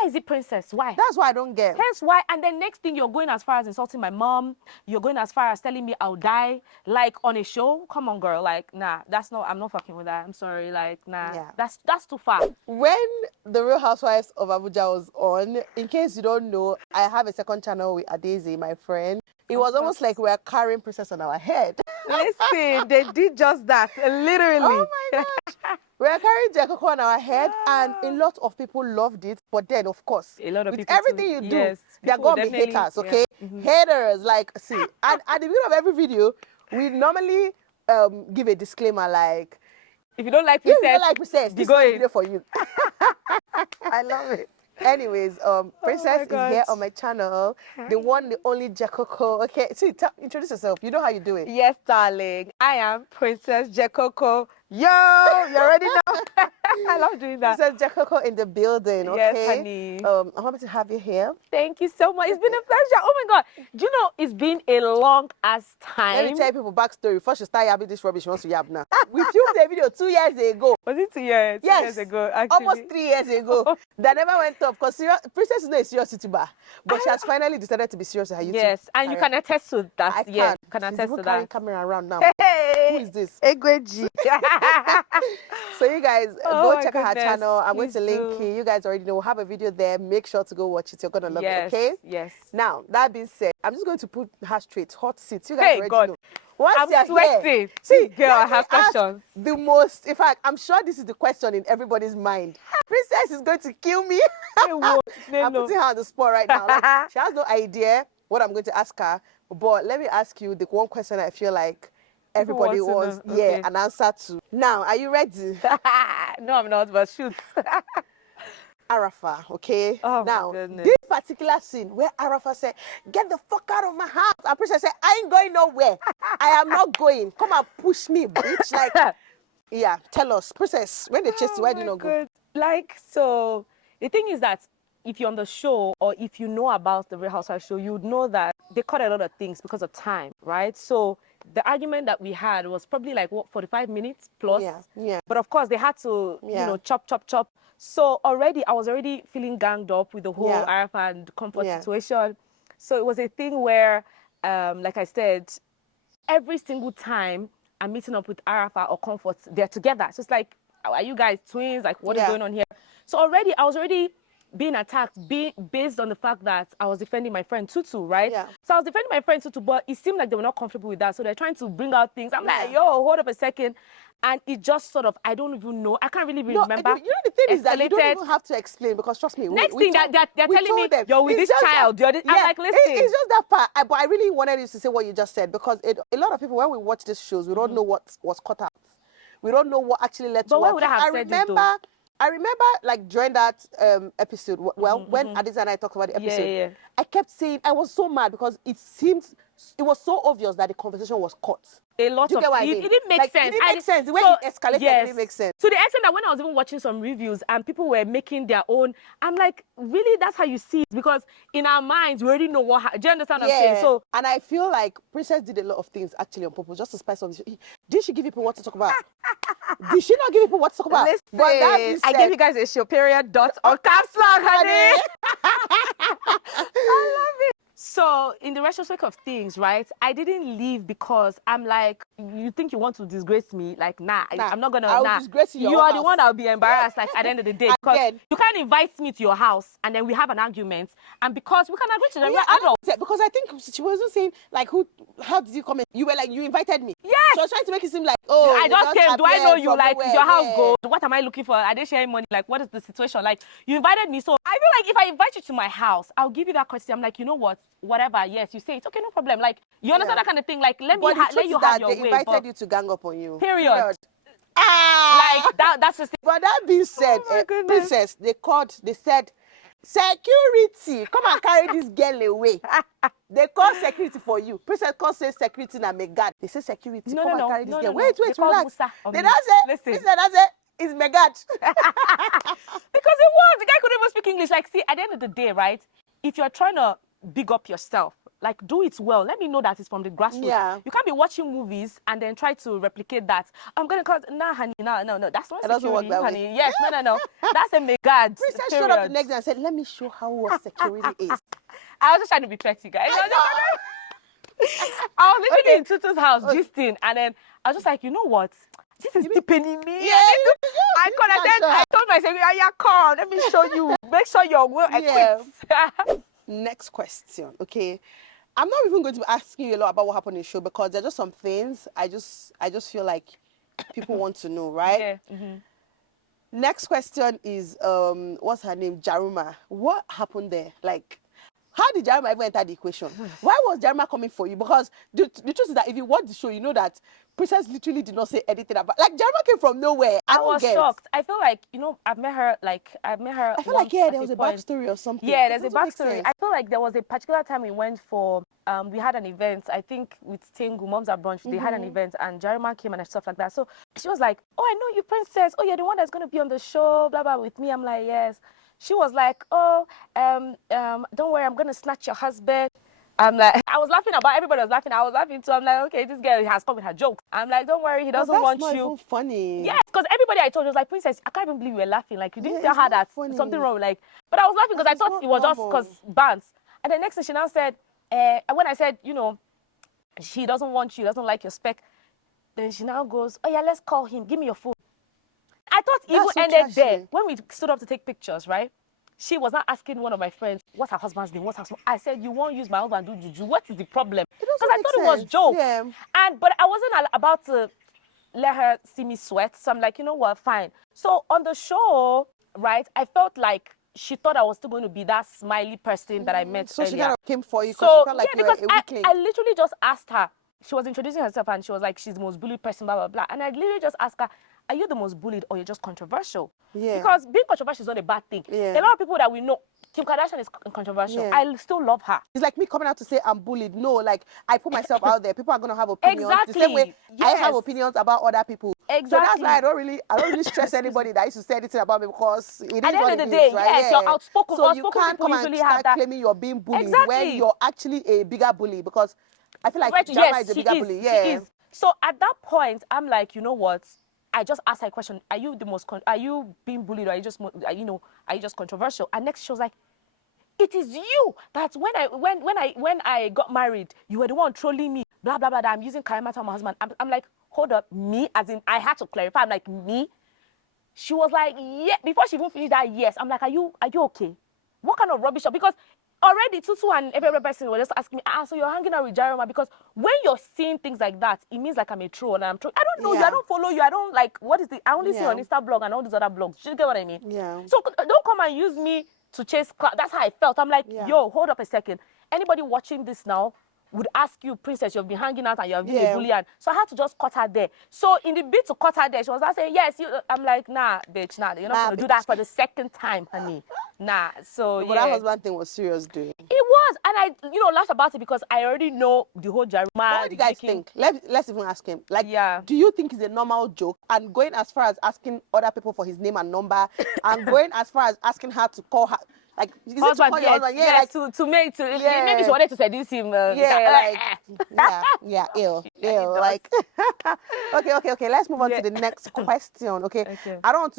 Why is it princess? Why? That's why I don't get. Hence why. And then next thing, you're going as far as insulting my mom. You're going as far as telling me I'll die, like, on a show. Come on, girl. Like, nah, that's not, I'm not fucking with that. I'm sorry. Like, nah, that's too far. When the Real Housewives of Abuja was on, in case you don't know, I have a second channel with Adeze, my friend. It was almost like we were carrying princess on our head. Listen, they did just that, literally. Oh my gosh. We were carrying Jekoko on our head, and a lot of people loved it. But then, of course, a lot of with people everything you do, there are going to be haters, okay? Haters, like, see, and at the beginning of every video, we normally give a disclaimer like, if you don't like princess, this is a video for you. I love it. Anyways, Princess is here on my channel. The one, the only Jekoko. Okay, see, introduce yourself. You know how you do it. Yes, darling. I am Princess Jekoko. Yo, you already know. I love doing that. Princess Jekoko in the building. Okay. Yes, honey. I'm happy to have you here. Thank you so much. It's been a pleasure. Oh my God. Do you know it's been a long ass time? Let me tell people backstory. First, you start yabbing this rubbish. She wants to yab now. We filmed the video 2 years ago. Was it 2 years? Yes. 2 years ago, actually. Almost 3 years ago. That never went up because Princess is not a serious YouTuber, but she has finally decided to be serious with her YouTube. Yes, and you can attest to that. I yes, can. Can attest to carrying that. Camera around now. Hey. Who is this? Egweji. So you guys go check out her goodness. channel. I'm going Please to link you. You guys already know. We'll have a video there. Make sure to go watch it. You're gonna love it. Okay? Yes. Now that being said, I'm just going to put her straight. Hot seats. You guys already know. Once I'm sweating. Here, see, girl, I have questions. The most, in fact, I'm sure this is the question in everybody's mind. Princess is going to kill me. I'm putting her on the spot right now. Like, she has no idea what I'm going to ask her. But let me ask you the one question I feel like everybody wants an answer to. Now, are you ready? No, I'm not, but shoot. Arafa, okay? Oh, now, this particular scene where Arafa said, get the fuck out of my house. And Princess said, I ain't going nowhere. I am not going. Come and push me, bitch. Like, yeah, tell us. Princess, when they chase you, why do you not go? Like, so, the thing is that if you're on the show or if you know about the Real Housewives show, you would know that they cut a lot of things because of time, right? So, the argument that we had was probably like, what, 45 minutes plus? Yeah. But of course, they had to, you know, chop. So already, I was already feeling ganged up with the whole Arafa and Comfort situation. So it was a thing where, like I said, every single time I'm meeting up with Arafa or Comfort, they're together. So it's like, are you guys twins? Like, what is going on here? So already, I was already being attacked based on the fact that I was defending my friend Tutu, right? Yeah. So I was defending my friend Tutu, but it seemed like they were not comfortable with that. So they're trying to bring out things. I'm like, yo, hold up a second. And it just sort of, I don't even know. I can't really remember. You know, the thing is that you don't even have to explain because trust me. Next thing they're telling me, you're with this child. I'm like, listen. It's just that part. But I really wanted you to say what you just said because a lot of people, when we watch these shows, we don't know what was cut out. We don't know what actually led to what. But why would I have said it though? I remember, like, during that episode, when Adisa and I talked about the episode, I kept saying, I was so mad because it was so obvious that the conversation was cut. A lot of it didn't make sense. It didn't make sense. The way it escalated didn't make sense. To the extent that when I was even watching some reviews and people were making their own, I'm like, really, that's how you see it? Because in our minds, we already know what. Do you understand what I'm saying? So, and I feel like Princess did a lot of things actually on purpose, just to spice up. Did she give people what to talk about? Did she not give people what to talk about? Listen, but I gave you guys a show period dot on caps lock, honey. I love it. So, in the retrospect of things, right, I didn't leave because I'm like, you think you want to disgrace me? Like, nah. I'm not going to, I'll disgrace you. You are the one that will be embarrassed, like, at the end of the day. Because you can't invite me to your house and then we have an argument. And because we can agree to them, we're adults. Because I think she wasn't saying, like, how did you come in? You were like, you invited me. Yes. So I was trying to make it seem like, oh, I just came. Do I know you? Like, is your house gold? What am I looking for? Are they sharing money? Like, what is the situation? Like, you invited me. So I feel like if I invite you to my house, I'll give you that courtesy. I'm like, you know what? Whatever, yes, you say it's okay, no problem. Like, you understand that kind of thing? Like, let you have your way. They invited you to gang up on you. Period. Like, that's just it. But that being said, Princess, they said, security, come and carry this girl away. They call security for you. Princess can't say security na Megad. They say security, come and carry this girl. Wait, relax. They don't say, listen, that's it. It's Megad. Because it was. The guy couldn't even speak English. Like, see, at the end of the day, right, if you're trying to big up yourself, like, do it well. Let me know that it's from the grassroots. Yeah. You can't be watching movies and then try to replicate that. I'm going to call it, nah, honey, no. That's not doesn't work security, that honey. way. Yes, no. That's a megad. Princess showed up the next day and said, let me show how what security is. I was just trying to be petty, guys. I was literally in Tutu's house, gisting, and then I was just like, you know what? This is deepening me. Yeah, I told myself, yeah, come, let me show you. Make sure you're well equipped. Next question, okay? I'm not even going to be asking you a lot about what happened in the show because there's just some things I just feel like people want to know, right? Yeah. Next question is what's her name? Jaruma. What happened there? Like, how did Jaruma ever enter the equation? Why was Jaruma coming for you? Because the truth is that if you watch the show, you know that Princess literally did not say anything about. Like, Jaruma came from nowhere. I was shocked. I feel like, you know, I've met her. I feel like there was a backstory or something. Yeah, there's a backstory. I feel like there was a particular time we went for. We had an event. I think with Tengu, Moms at Brunch. They had an event, and Jaruma came and stuff like that. So she was like, "Oh, I know you, Princess. Oh, you're the one that's gonna be on the show. Blah blah with me." I'm like, "Yes." She was like, "Oh, don't worry, I'm gonna snatch your husband." I'm like, I was laughing about, everybody was laughing. I was laughing too. I'm like, okay, this girl has come with her jokes. I'm like, don't worry, he doesn't want you. That's not even funny. Yes, because everybody I told was like, Princess, I can't even believe you were laughing. Like, you didn't tell her that something wrong. Like, but I was laughing because I thought it was just because bands. And the next thing she now said, when I said, you know, she doesn't want you, doesn't like your spec, then she now goes, oh yeah, let's call him. Give me your phone. I thought it even ended there. When we stood up to take pictures, right? She was not asking one of my friends, what's her husband's name? What's her husband? I said, you won't use my husband do juju. What is the problem? Because I thought it was joke. Yeah. But I wasn't about to let her see me sweat. So I'm like, you know what, fine. So on the show, right, I felt like she thought I was still going to be that smiley person that I met earlier. So she kind of came for you because she felt like you were a weakling. I literally just asked her. She was introducing herself and she was like, she's the most bullied person, blah, blah, blah. And I literally just asked her, are you the most bullied or you're just controversial? Yeah. Because being controversial is not a bad thing. Yeah. A lot of people that we know, Kim Kardashian is controversial. Yeah. I still love her. It's like me coming out to say I'm bullied. No, like I put myself out there. People are going to have opinions. Exactly. The same way I have opinions about other people. Exactly. So that's why I don't really stress anybody that used to say anything about me because it is at the end of the day, right? Yes, you're outspoken. So you can't come and start claiming you're being bullied when you're actually a bigger bully because I feel like Jaruma is a bigger bully. Yeah. She is. So at that point, I'm like, you know what? I just asked her a question. Are you being bullied or are you just, are you just controversial? And next she was like, it is you that when I got married, you were the one trolling me, blah, blah, blah, that I'm using Karimata on my husband. I'm like, hold up, me? As in, I had to clarify. I'm like, me? She was like, yeah. Before she even finished that, yes. I'm like, are you okay? What kind of rubbish? Because already Tutu and every other person were just asking me, so you're hanging out with Jaruma? Because when you're seeing things like that, it means like I'm a troll and I'm troll. I don't know you, I don't follow you, I don't like, I only see you on Insta blog and all these other blogs. You get what I mean? Yeah. So don't come and use me to chase clout. That's how I felt. I'm like, yo, hold up a second. Anybody watching this now would ask you, Princess, you've been hanging out and you've been a bully. So I had to just cut her there. So in the bit to cut her there, she was like saying, yes, I'm like, nah, bitch, nah, you're not going to do that for the second time, honey. Nah, so but that husband thing was serious, dude. It was, and I, laughed about it because I already know the whole Jaruma. What do you guys think? Let's even ask him. Like, do you think it's a normal joke? And going as far as asking other people for his name and number, and going as far as asking her to call her, like, is it to call your husband? Yeah, like maybe she wanted to seduce him. Ill. Like, okay. Let's move on to the next question. Okay. I don't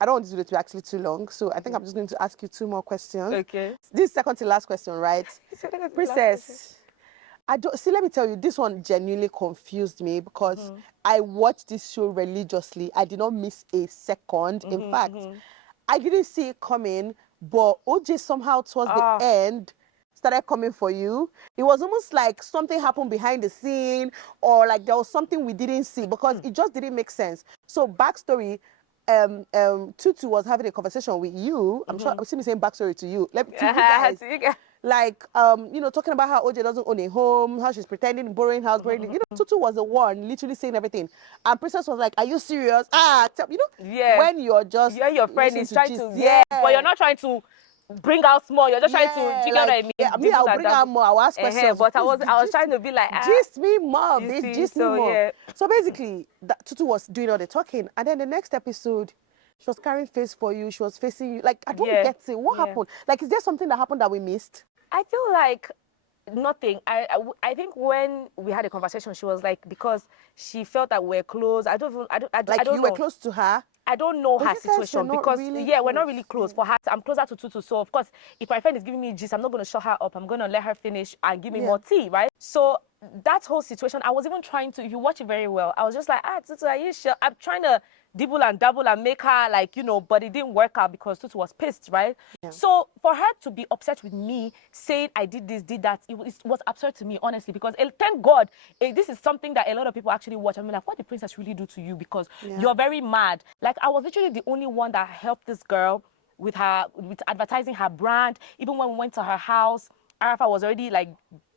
want this video to be actually too long, so I think I'm just going to ask you 2 more questions. Okay. This second to last question, right? Princess, let me tell you, this one genuinely confused me because I watched this show religiously. I did not miss a second. In fact, I didn't see it coming. But OJ somehow towards the end started coming for you. It was almost like something happened behind the scene or like there was something we didn't see because it just didn't make sense. So backstory, Tutu was having a conversation with you. I'm sure I've seen the same backstory to you. To you guys. Like, talking about how OJ doesn't own a home, how she's pretending, borrowing house, borrowing. Tutu was the one literally saying everything. And Princess was like, are you serious? When you're just... You're your friend is trying to... but you're not trying to bring out more. You're just trying to... You get what I mean? Yeah, I'll bring out more. I'll ask questions. But I was trying to be like... Gist me more, bitch. Gist me more. Yeah. So basically, Tutu was doing all the talking. And then the next episode... She was carrying face for you. She was facing you. Like, I don't get it. What happened? Like, is there something that happened that we missed? I feel like Nothing. I think when we had a conversation, she was like, because she felt that we're close. I don't Like don't you know. were close to her? I don't know But her you guys were situation not because really we're not close. really close. For her, I'm closer to Tutu. So of course, if my friend is giving me gist, I'm not going to shut her up. I'm going to let her finish and give me more tea, right? So that whole situation, I was even trying to, if you watch it very well, I was just like, Tutu, are you sure? I'm trying to dibble and double and make her like, you know, but it didn't work out because Tutu was pissed, right? Yeah. So for her to be upset with me, saying I did this, did that, it was absurd to me, honestly, because thank God, this is something that a lot of people actually watch. I mean, like, what did Princess really do to you? Because you're very mad. Like, I was literally the only one that helped this girl with advertising her brand. Even when we went to her house, Arafa was already like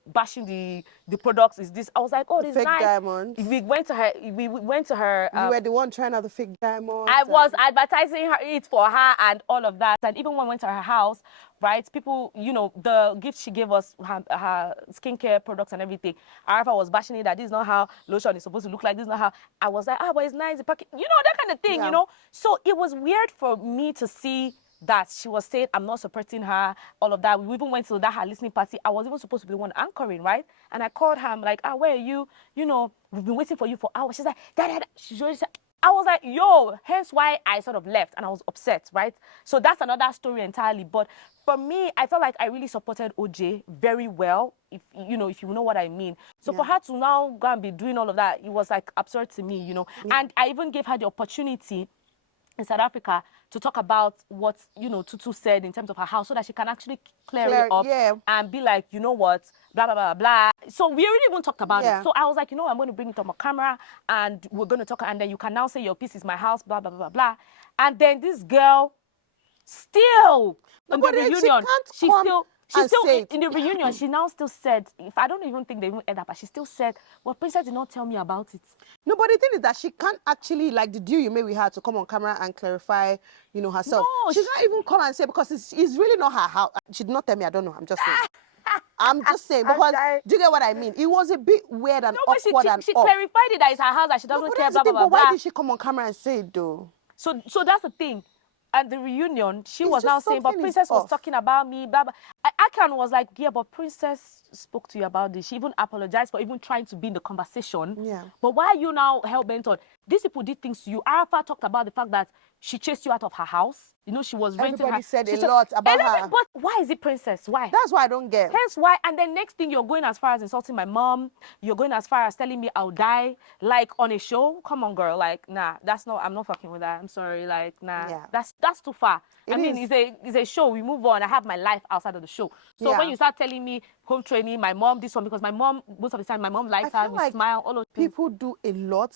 bashing the products. Is this? I was like, oh, this is fake nice. Diamonds. We went to her. We went to her. You were the one trying out the fake diamonds. I was advertising it for her and all of that. And even when we went to her house, right? People, you know, the gifts she gave us, her skincare products and everything. Arafa was bashing it that this is not how lotion is supposed to look like. This is not how. I was like, but it's nice. The package, you know, that kind of thing. You know. So it was weird for me to see that she was saying I'm not supporting her, all of that. We even went to her listening party. I was even supposed to be the one anchoring, right? And I called her, I'm like, where are you? You know, we've been waiting for you for hours. She's like, Dad. She said, I was like, yo, hence why I sort of left and I was upset, right? So that's another story entirely. But for me, I felt like I really supported OJ very well, if you know what I mean. So for her to now go and be doing all of that, it was like absurd to me, you know. And I even gave her the opportunity in South Africa to talk about what, you know, Tutu said in terms of her house so that she can actually clear it up and be like, you know what, blah, blah, blah, blah. So we already even talked about it. So I was like, you know, I'm going to bring it on my camera and we're going to talk. And then you can now say your piece is my house, blah, blah, blah, blah. And then this girl still, in the reunion, she's still in the reunion, she now still said, if I don't even think they even end up, but she still said, well, Princess did not tell me about it. No, but the thing is that she can't actually, like the deal you made with her to come on camera and clarify, you know, herself. No, she's not even come and say, because it's really not her house. She did not tell me, I don't know, I'm just saying. I'm just saying, because do you get what I mean? It was a bit weird and awkward and she clarified it that it's her house, that she doesn't care, blah, blah, blah, but why blah. did she come on camera and say it, though? So that's the thing. At the reunion, she was now saying, but Princess was talking about me, blah, blah. Akan was like, yeah, but Princess spoke to you about this. She even apologized for even trying to be in the conversation. Yeah. But why are you now hell-bent on? These people did things to you. Arafa talked about the fact that she chased you out of her house. You know, she was renting her. Everybody said a lot about her. But why is it Princess? Why? That's why I don't get. Hence why. And then next thing, you're going as far as insulting my mom. You're going as far as telling me I'll die. Like, on a show? Come on, girl. Like, nah, I'm not fucking with that. I'm sorry. Like, nah. Yeah. That's too far. I mean, it's a show. We move on. I have my life outside of the show. So when you start telling me home training, my mom, this one, because my mom, most of the time, my mom likes her, we smile, all of people do a lot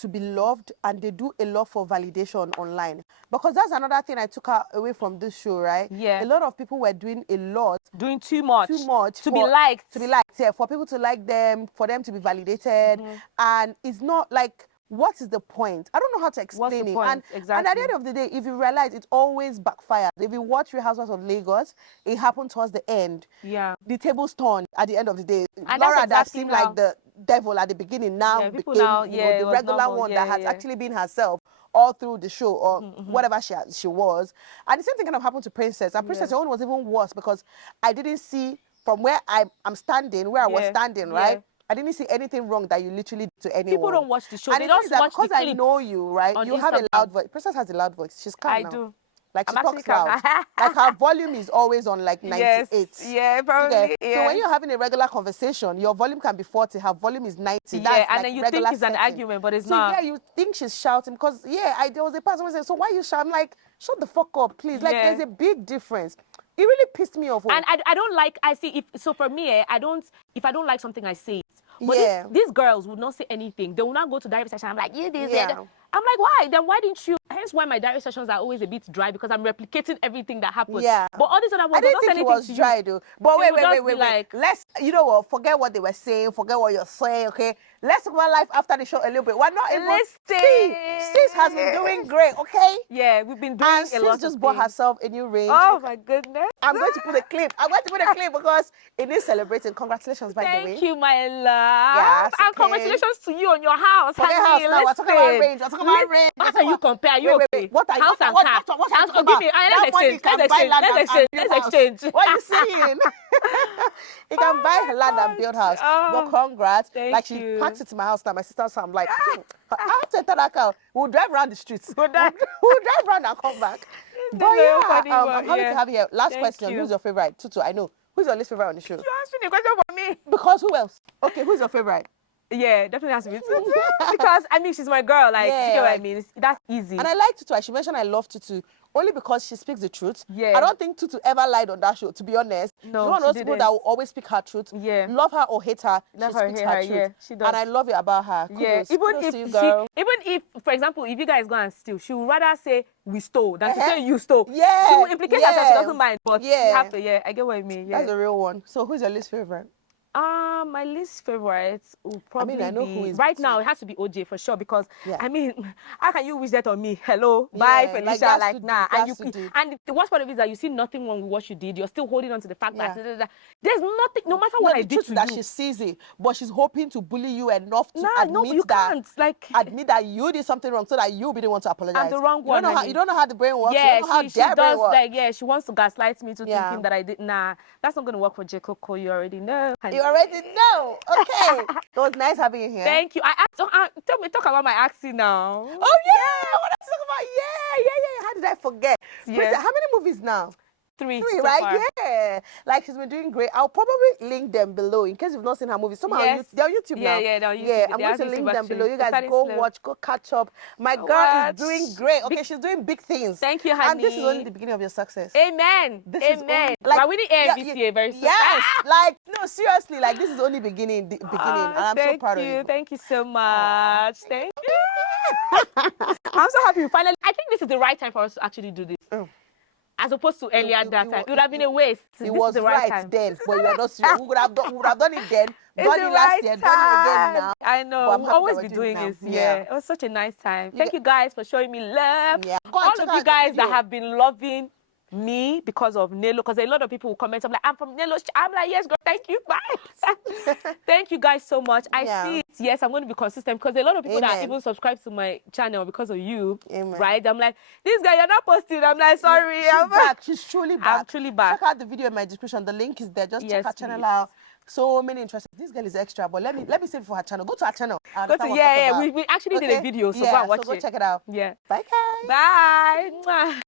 to be loved, and they do a lot for validation online. Because that's another thing I took away from this show, right? Yeah. A lot of people were doing a lot. Doing too much. To be liked. To be liked, yeah. For people to like them, for them to be validated. And it's not like, what is the point? I don't know how to explain it. And at the end of the day, if you realize, it always backfires. If you watch Real Housewives of Lagos, it happened towards the end. Yeah. The tables turned at the end of the day. And Laura, that seemed like the devil at the beginning, now became the regular one that has actually been herself all through the show, or whatever she was. And the same thing kind of happened to Princess. And Princess, her own was even worse, because I didn't see from where I'm standing, where I was standing, right? I didn't see anything wrong that you literally did to anyone. People don't watch the show. And they don't watch because the clips. I know you, right? You have a loud voice. Princess has a loud voice. She's calm now. I do. Like, she talks loud. Like, her volume is always on like 98. Yes. Yeah, probably. Okay? Yeah. So when you're having a regular conversation, your volume can be 40. Her volume is 90. That's and like then you think it's an argument, but it's not. Yeah, you think she's shouting because, there was a person who said, so why you shout? I'm like, shut the fuck up, please. Like, there's a big difference. It really pissed me off. And I don't like, so for me, if I don't like something, I say it. But these girls would not say anything. They will not go to diary session. I'm like, you did it. I'm like, why? Then why didn't you? Hence why my diary sessions are always a bit dry, because I'm replicating everything that happens. Yeah. But all these other ones, I didn't think it was dry, though. But wait. Like, let's, you know what? Forget what they were saying. Forget what you're saying, okay? Let's talk about life after the show a little bit. We're not even... Sis has been doing great, okay? Yeah, we've been doing a lot of things. And Sis just bought herself a new range. Oh, my goodness. I'm going to put a clip. Because it is celebrating. Congratulations, by the way. Thank you, my love. Yes, and congratulations to you on your house. Forget house now. We're talking about range. We're talking about range. How can you compare? Are you okay? Wait. What are you? House and car. What give me. Let's exchange. What are you saying? He can buy land and build house. But congrats. Like she you. packed it to my house now. My sister's house. I'm like, I have to enter that car. We'll drive around the streets. We'll drive around and come back. But yeah, I'm happy to have you here. Last question. Who's your favorite? Tutu, I know. Who's your least favorite on the show? You asked me the question for me. Because who else? Okay, who's your favorite? Yeah, definitely has to be Tutu. Because, I mean, she's my girl. Like, you know what I mean? That's easy. And I like Tutu. She mentioned I love Tutu. Only because she speaks the truth. Yeah. I don't think Tutu ever lied on that show, to be honest. No, she's one of those people that will always speak her truth. Yeah. Love her or hate her, Love she her, speaks hate her her, truth. yeah, she does. And I love it about her. Yeah. Kudos to you, girl. Even if, for example, if you guys go and steal, she would rather say we stole than to say you stole. Yeah. She will implicate herself, she doesn't mind. But you have to, I get what you mean. Yeah. That's the real one. So who's your least favorite? My least favorite will probably I know be, who is right now it has to be OJ for sure, because I mean, how can you wish that on me? Hello, bye Felicia, like nah. And the worst part of it is that you see nothing wrong with what you did. You're still holding on to the fact that there's nothing, no matter what I did to that you. She sees it, but she's hoping to bully you enough to admit that you did something wrong, so that you be the one to apologize. I'm the wrong one. You don't know how the brain works. Yeah, you don't know how she does. Like, she wants to gaslight me to thinking that I did. Nah, that's not gonna work for J. Coco. You already know. You already know. Okay. It was nice having you here. Thank you. Talk about my accent now. Oh yeah, I want to talk about yeah. How did I forget? Yes. How many movies now? Three, so right? Far. Yeah. Like, she's been doing great. I'll probably link them below in case you've not seen her movies. Some they're on YouTube now. Yeah, they're on YouTube. Yeah, I'm going to link them below. You guys go watch, go catch up. My girl is doing great. Okay, she's doing big things. Thank you, honey. And this is only the beginning of your success. Amen. Amen. Like, we need AMVCA very soon. Yes. Like, no, seriously. Like, this is only beginning. And I'm so proud of you. Thank you so much. Thank you. I'm so happy. Finally, I think this is the right time for us to actually do this. As opposed to earlier that time. It would have been a waste. It was right time. Then, but you are not serious. We would have done it then. Done it last year, done it again now. I know. We'll always be doing this. Yeah. It was such a nice time. Thank you guys for showing me love. Yeah. All of you guys that have been loving me because of Nelo, because a lot of people will comment. I'm like, I'm from Nelo. I'm like, yes, girl, thank you. Bye. Thank you guys so much. I see it. Yes, I'm going to be consistent, because a lot of people that even subscribe to my channel because of you, right? I'm like, this guy, you're not posting. I'm like, sorry. She's back. She's truly back. I'm truly back. Check out the video in my description. The link is there. Just check her channel out. So many interesting. This girl is extra, but let me say it for her channel. Go to her channel. We actually did a video, so go and watch it. So go check it out. Yeah. Bye, guys. Bye.